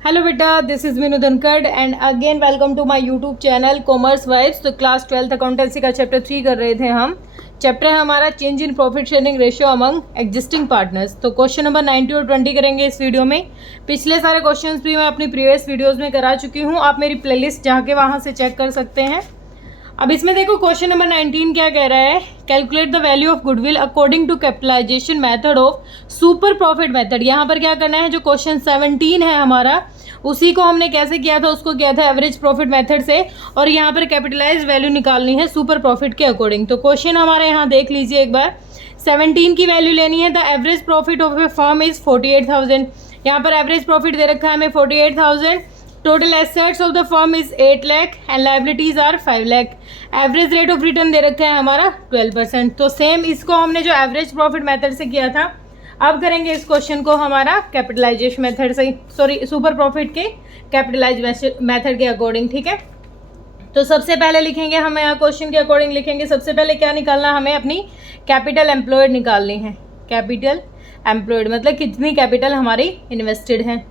Hello बेटा, this is Meenu Dhankhar and again welcome to my YouTube channel Commerce Vibes. तो class 12th accountancy का chapter 3 कर रहे थे हम। चैप्टर है हमारा change in profit sharing ratio among existing partners. तो क्वेश्चन नंबर 90 और 20 करेंगे इस वीडियो में। पिछले सारे क्वेश्चंस भी मैं अपनी प्रीवियस वीडियोज़ में करा चुकी हूँ, आप मेरी प्लेलिस्ट जाके वहाँ से चेक कर सकते हैं। अब इसमें देखो क्वेश्चन नंबर 19 क्या कह रहा है, calculate the value of goodwill according to capitalisation method of super profit method. यहाँ पर क्या करना है, जो क्वेश्चन 17 है हमारा उसी को हमने कैसे किया था, उसको किया था एवरेज प्रॉफिट मेथड से, और यहाँ पर कैपिटलाइज वैल्यू निकालनी है सुपर प्रॉफिट के अकॉर्डिंग। तो क्वेश्चन हमारे यहाँ देख लीजिए एक बार। 17 की वैल्यू लेनी है, the average profit of A firm is 48,000। यहाँ पर एवरेज प्रॉफिट दे रखा है हमें 48,000। Total assets of the firm is 8 lakh and liabilities are 5 lakh. Average rate of return दे रखा है हमारा 12%। तो सेम इसको हमने जो एवरेज प्रॉफिट मेथड से किया था, अब करेंगे इस क्वेश्चन को हमारा कैपिटलाइजेशन मेथड से, सुपर प्रॉफिट के कैपिटलाइज मेथड के अकॉर्डिंग। ठीक है, तो सबसे पहले लिखेंगे हम यहाँ क्वेश्चन के अकॉर्डिंग लिखेंगे। सबसे पहले क्या निकालना, हमें अपनी कैपिटल एम्प्लॉयड निकालनी है। कैपिटल एम्प्लॉयड मतलब कितनी कैपिटल हमारी इन्वेस्टेड है।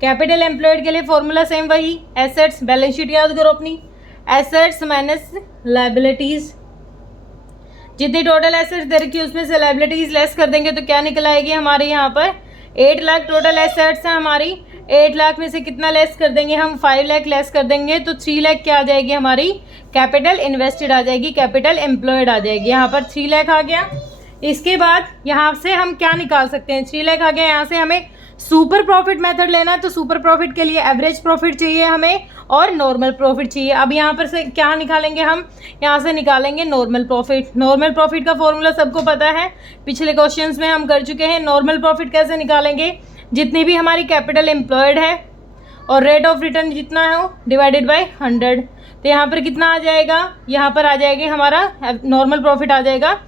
कैपिटल एम्प्लॉयड के लिए फॉर्मूला सेम वही, एसेट्स, बैलेंस शीट याद करो अपनी, एसेट्स माइनस लाइबिलिटीज। जितनी टोटल एसेट्स दे रखी है उसमें से लाइबिलिटीज लेस कर देंगे तो क्या निकल आएगी हमारे यहाँ पर 8 लाख टोटल एसेट्स हैं हमारी। 8 लाख में से कितना लेस कर देंगे हम, 5 लाख लेस कर देंगे तो 3 लाख क्या आ जाएगी हमारी कैपिटल इन्वेस्टेड आ जाएगी, कैपिटल एम्प्लॉयड आ जाएगी। यहाँ पर 3 लाख आ गया। इसके बाद यहाँ से हम क्या निकाल सकते हैं, 3 लाख आ गया। यहाँ से हमें सुपर प्रॉफिट मेथड लेना है, तो सुपर प्रॉफिट के लिए एवरेज प्रॉफिट चाहिए हमें और नॉर्मल प्रॉफिट चाहिए। अब यहाँ पर से क्या निकालेंगे हम, यहाँ से निकालेंगे नॉर्मल प्रॉफिट। नॉर्मल प्रॉफिट का फॉर्मूला सबको पता है, पिछले क्वेश्चंस में हम कर चुके हैं। नॉर्मल प्रॉफिट कैसे निकालेंगे, जितनी भी हमारी कैपिटल एम्प्लॉयड है और रेट ऑफ रिटर्न जितना है वो डिवाइडेड बाय 100। तो यहाँ पर कितना आ जाएगा, यहाँ पर आ जाएगा हमारा नॉर्मल प्रॉफिट आ जाएगा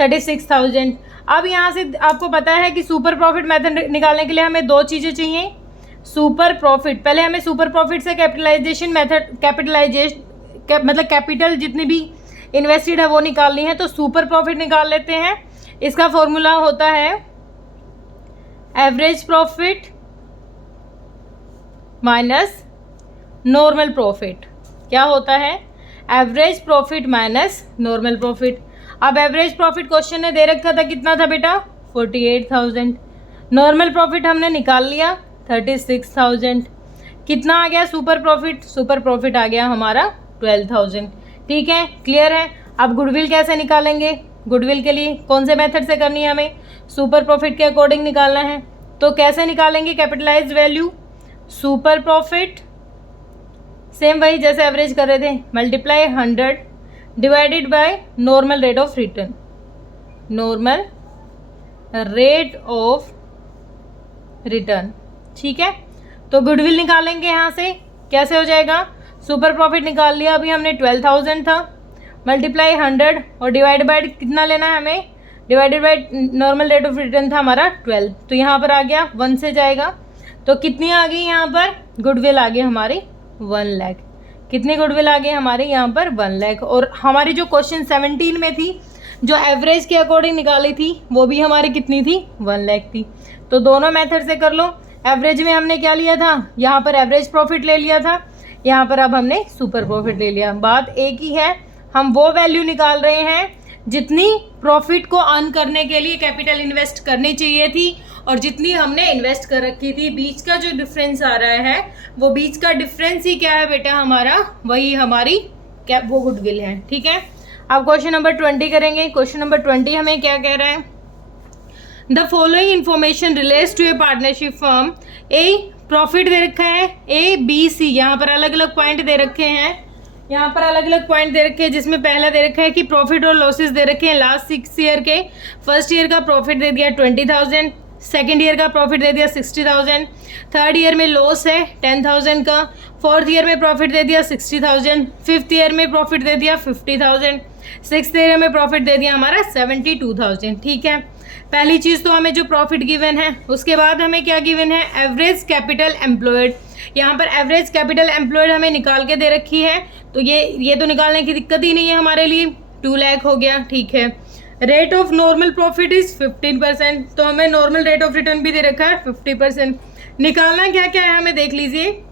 36,000। अब यहाँ से आपको पता है कि सुपर प्रॉफिट मेथड निकालने के लिए हमें दो चीज़ें चाहिए। सुपर प्रॉफिट, पहले हमें सुपर प्रॉफिट से कैपिटलाइजेशन मेथड, मतलब कैपिटल जितनी भी इन्वेस्टेड है वो निकालनी है। तो सुपर प्रॉफिट निकाल लेते हैं। इसका फॉर्मूला होता है average profit minus normal profit. क्या होता है, average profit minus normal profit. अब एवरेज प्रॉफिट क्वेश्चन ने दे रखा था, कितना था बेटा 48,000। नॉर्मल प्रॉफिट हमने निकाल लिया 36,000। कितना आ गया सुपर प्रॉफिट, सुपर प्रॉफिट आ गया हमारा 12,000। ठीक है, क्लियर है। अब गुडविल कैसे निकालेंगे, गुडविल के लिए कौन से मेथड से करनी है, हमें सुपर प्रॉफिट के अकॉर्डिंग निकालना है। तो कैसे निकालेंगे capitalised value, super profit same वही जैसे एवरेज कर रहे थे, multiply 100 divided by normal rate of return, normal rate of return. ठीक है, तो गुडविल निकालेंगे यहाँ से, कैसे हो जाएगा, सुपर प्रॉफिट निकाल लिया अभी हमने 12,000 था, मल्टीप्लाई 100 और डिवाइड बाय कितना लेना है हमें, divided by normal rate of return था हमारा 12। तो यहाँ पर आ गया 1 से जाएगा, तो कितनी आ गई यहाँ पर गुडविल आ गई हमारी 1 लाख। कितनी गुडविल आ गई हमारे यहाँ पर 1 लाख। और हमारी जो क्वेश्चन 17 में थी, जो एवरेज के अकॉर्डिंग निकाली थी, वो भी हमारी कितनी थी 1 लाख थी। तो दोनों मेथड से कर लो। एवरेज में हमने क्या लिया था, यहाँ पर एवरेज प्रॉफिट ले लिया था, यहाँ पर अब हमने सुपर प्रॉफिट ले लिया। बात एक ही है, हम वो वैल्यू निकाल रहे हैं जितनी प्रॉफिट को अर्न करने के लिए कैपिटल इन्वेस्ट करनी चाहिए थी और जितनी हमने इन्वेस्ट कर रखी थी। बीच का जो डिफरेंस आ रहा है, वो बीच का डिफरेंस ही क्या है बेटा हमारा, वही हमारी क्या वो गुडविल है। ठीक है, अब क्वेश्चन नंबर 20 करेंगे। क्वेश्चन नंबर 20 हमें क्या कह रहा है, the following information relates to a partnership firm A. Profit दे रखा है ए बी सी, यहाँ पर अलग अलग पॉइंट दे रखे हैं, यहाँ पर अलग अलग पॉइंट दे रखे हैं, जिसमें पहला दे रखा है कि प्रॉफिट और लॉसेस दे रखे हैं लास्ट 6 ईयर के। फर्स्ट ईयर का प्रॉफिट दे दिया 20,000, सेकेंड ईयर का प्रॉफिट दे दिया 60,000, थर्ड ईयर में लॉस है 10,000 का, फोर्थ ईयर में प्रॉफिट दे दिया 60,000, फिफ्थ ईयर में प्रॉफिट दे दिया 50,000, सिक्स्थ ईयर में प्रॉफिट दे दिया हमारा 72,000। ठीक है, पहली चीज़ तो हमें जो प्रॉफिट गिवन है, उसके बाद हमें क्या गिवन है, एवरेज कैपिटल एम्प्लॉयड। यहाँ पर एवरेज कैपिटल एम्प्लॉयड हमें निकाल के दे रखी है, तो ये तो निकालने की दिक्कत ही नहीं है हमारे लिए, 2 लाख हो गया। ठीक है, rate of normal profit is 15%, तो हमें नॉर्मल रेट ऑफ रिटर्न भी दे रखा है 50%। निकालना क्या क्या है हमें देख लीजिए।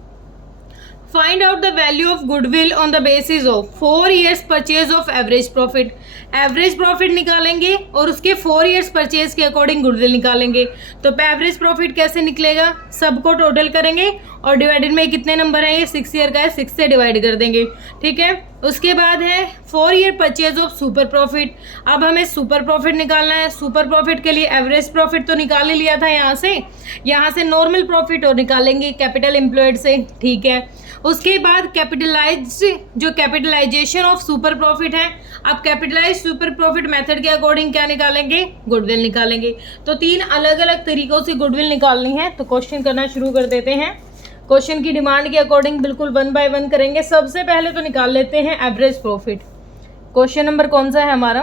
Find out the value of goodwill on the basis of 4 years purchase of average profit. Average profit निकालेंगे और उसके 4 years परचेज के अकॉर्डिंग गुडविल निकालेंगे। तो एवरेज प्रॉफिट कैसे निकलेगा, सबको टोटल करेंगे और डिवाइडेड में कितने नंबर है, ये 6 ईयर का है, 6 से डिवाइड कर देंगे। ठीक है, उसके बाद है 4 year purchase of super profit. अब हमें सुपर प्रॉफिट निकालना है। सुपर प्रॉफिट के लिए एवरेज प्रॉफिट तो निकाल ही लिया था, यहाँ से नॉर्मल प्रॉफिट और निकालेंगे कैपिटल एम्प्लॉयड से। ठीक है, उसके बाद कैपिटलाइजेशन ऑफ सुपर प्रॉफिट है। अब कैपिटलाइज सुपर प्रॉफिट मेथड के अकॉर्डिंग क्या निकालेंगे, गुडविल निकालेंगे। तो 3 अलग अलग तरीकों से गुडविल निकालनी है। तो क्वेश्चन करना शुरू कर देते हैं। क्वेश्चन की डिमांड के अकॉर्डिंग बिल्कुल 1 by 1 करेंगे। सबसे पहले तो निकाल लेते हैं एवरेज प्रॉफिट। क्वेश्चन नंबर कौन सा है हमारा,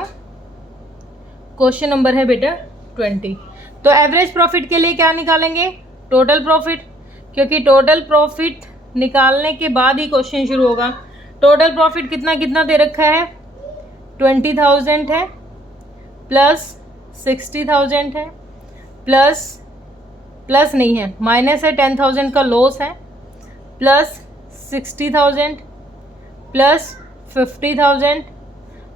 क्वेश्चन नंबर है बेटा 20। तो एवरेज प्रॉफिट के लिए क्या निकालेंगे, टोटल प्रॉफिट, क्योंकि टोटल प्रॉफिट निकालने के बाद ही क्वेश्चन शुरू होगा। टोटल प्रॉफिट कितना कितना दे रखा है, 20,000 है, प्लस 60,000 है, प्लस नहीं है, माइनस है, 10,000 का लॉस है, प्लस 60,000, प्लस 50,000,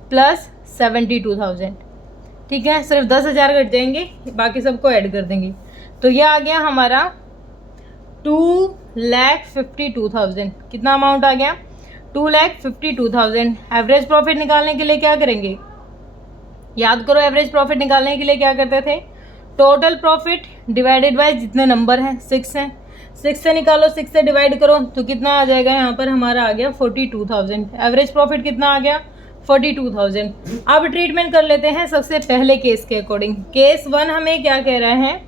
प्लस 72,000। ठीक है, सिर्फ 10,000 घट जाएंगे, बाकी सबको ऐड कर देंगे। तो ये आ गया हमारा 2,52,000। कितना अमाउंट आ गया, 2,52,000। एवरेज प्रॉफिट निकालने के लिए क्या करेंगे, याद करो एवरेज प्रॉफिट निकालने के लिए क्या करते थे, टोटल प्रॉफिट डिवाइडेड बाय जितने नंबर हैं, 6 हैं, 6 से निकालो, 6 से डिवाइड करो तो कितना आ जाएगा, यहाँ पर हमारा आ गया 42,000। एवरेज प्रॉफिट कितना आ गया, 42,000। अब ट्रीटमेंट कर लेते हैं सबसे पहले केस के अकॉर्डिंग। केस 1 हमें क्या कह रहा है,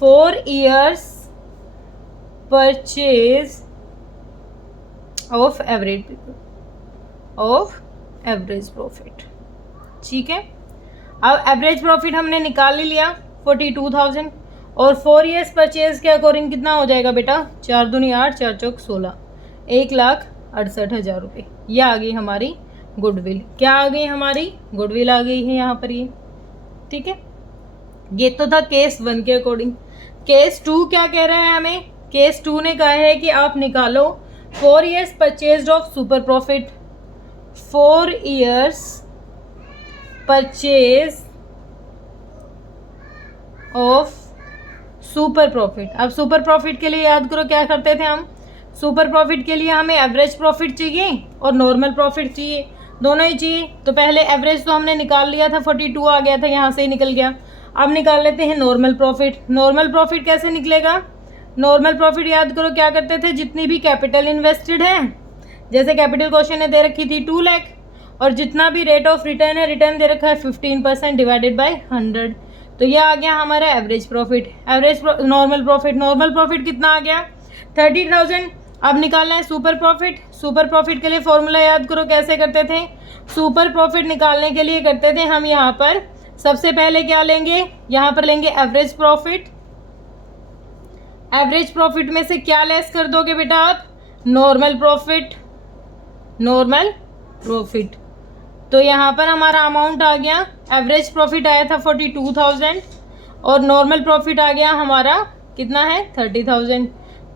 4 years purchase of average profit. ठीक है, अब एवरेज प्रॉफिट हमने निकाल ही लिया 42,000 और 4 years परचेज के अकॉर्डिंग कितना हो जाएगा बेटा, 4 दूनी 8, 4 चौक 16, 1,68,000 रुपये। यह आ गई हमारी गुडविल। क्या आ गई हमारी गुडविल आ गई है यहाँ पर ये। ठीक है, ये तो था केस 1 के अकॉर्डिंग। केस 2 क्या कह रहा है हमें, केस 2 ने कहा है कि आप निकालो 4 years purchase of super profit, 4 years purchase of super profit. अब सुपर प्रॉफिट के लिए याद करो क्या करते थे हम, सुपर प्रॉफिट के लिए हमें एवरेज प्रॉफिट चाहिए और नॉर्मल प्रॉफिट चाहिए, दोनों ही चाहिए। तो पहले एवरेज तो हमने निकाल लिया था, 42 आ गया था, यहाँ से ही निकल गया। अब निकाल लेते हैं नॉर्मल प्रॉफिट। नॉर्मल प्रॉफिट कैसे निकलेगा, नॉर्मल प्रॉफिट याद करो क्या करते थे, जितनी भी कैपिटल इन्वेस्टेड है, जैसे कैपिटल क्वेश्चन ने दे रखी थी 2 लाख, और जितना भी रेट ऑफ रिटर्न है, रिटर्न दे रखा है 15% डिवाइडेड बाय 100। तो ये आ गया हमारा एवरेज प्रॉफिट। नॉर्मल प्रॉफिट कितना आ गया, 30,000। अब निकालना है सुपर प्रॉफिट। सुपर प्रॉफिट के लिए फॉर्मूला याद करो कैसे करते थे, सुपर प्रॉफिट निकालने के लिए करते थे हम यहाँ पर सबसे पहले क्या लेंगे, यहाँ पर लेंगे एवरेज प्रॉफिट। एवरेज प्रॉफिट में से क्या लेस कर दोगे बेटा आप, नॉर्मल प्रॉफिट। तो यहाँ पर हमारा अमाउंट आ गया, एवरेज प्रॉफिट आया था 42,000 और नॉर्मल प्रॉफिट आ गया हमारा कितना है, 30,000।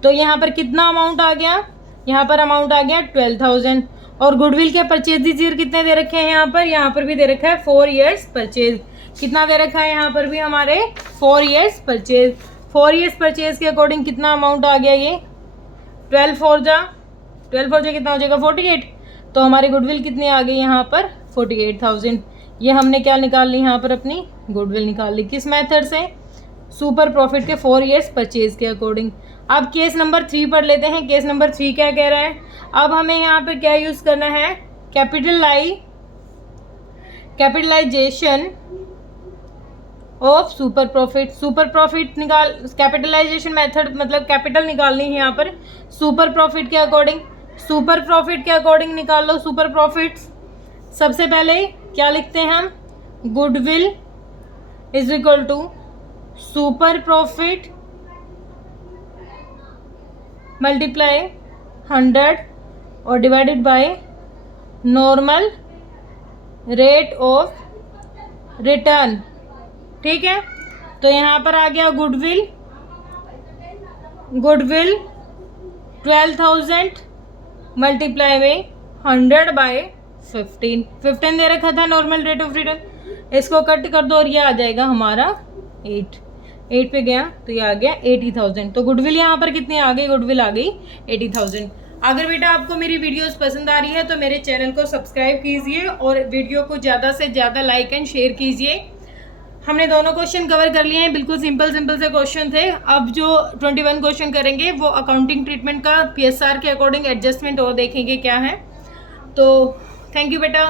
तो यहाँ पर कितना अमाउंट आ गया, यहाँ पर अमाउंट आ गया 12,000। और गुडविल के परचेज ईयर कितने दे रखे हैं, यहाँ पर भी दे रखा है 4 years परचेज। कितना दे रखा है यहाँ पर भी हमारे 4 years परचेज। 4 years परचेज के अकॉर्डिंग कितना अमाउंट आ गया, ये 12 4 जा कितना हो जाएगा 48। तो हमारी गुडविल कितनी आ गई यहाँ पर 48,000। ये हमने क्या निकाल ली यहाँ पर, अपनी गुडविल निकाल ली। किस मेथड से, सुपर प्रॉफिट के 4 years परचेज के अकॉर्डिंग। अब केस नंबर 3 पढ़ लेते हैं। केस नंबर 3 क्या कह रहा है, अब हमें यहाँ पर क्या यूज़ करना है, capitalisation of super profit. Super profit निकाल, कैपिटलाइजेशन मेथड मतलब कैपिटल निकालनी है यहाँ पर सुपर प्रॉफिट के अकॉर्डिंग। सुपर प्रॉफिट के अकॉर्डिंग निकाल लो सुपर प्रॉफिट। सबसे पहले क्या लिखते हैं हम, goodwill is equal to super profit multiply 100 और divided by normal rate of return. ठीक है, तो यहाँ पर आ गया गुडविल 12,000 मल्टीप्लाई में 100/15 15 दे रखा था नॉर्मल रेट ऑफ रिटर्न। इसको कट कर दो और ये आ जाएगा हमारा 8 पे गया तो ये आ गया 80,000। तो गुडविल यहाँ पर कितनी आ गई, गुडविल आ गई 80,000। अगर बेटा आपको मेरी वीडियोस पसंद आ रही है तो मेरे चैनल को सब्सक्राइब कीजिए और वीडियो को ज़्यादा से ज़्यादा लाइक एंड शेयर कीजिए। हमने दोनों क्वेश्चन कवर कर लिए हैं, बिल्कुल सिंपल से क्वेश्चन थे। अब जो 21 क्वेश्चन करेंगे वो अकाउंटिंग ट्रीटमेंट का PSR के अकॉर्डिंग एडजस्टमेंट और देखेंगे क्या है। तो थैंक यू बेटा।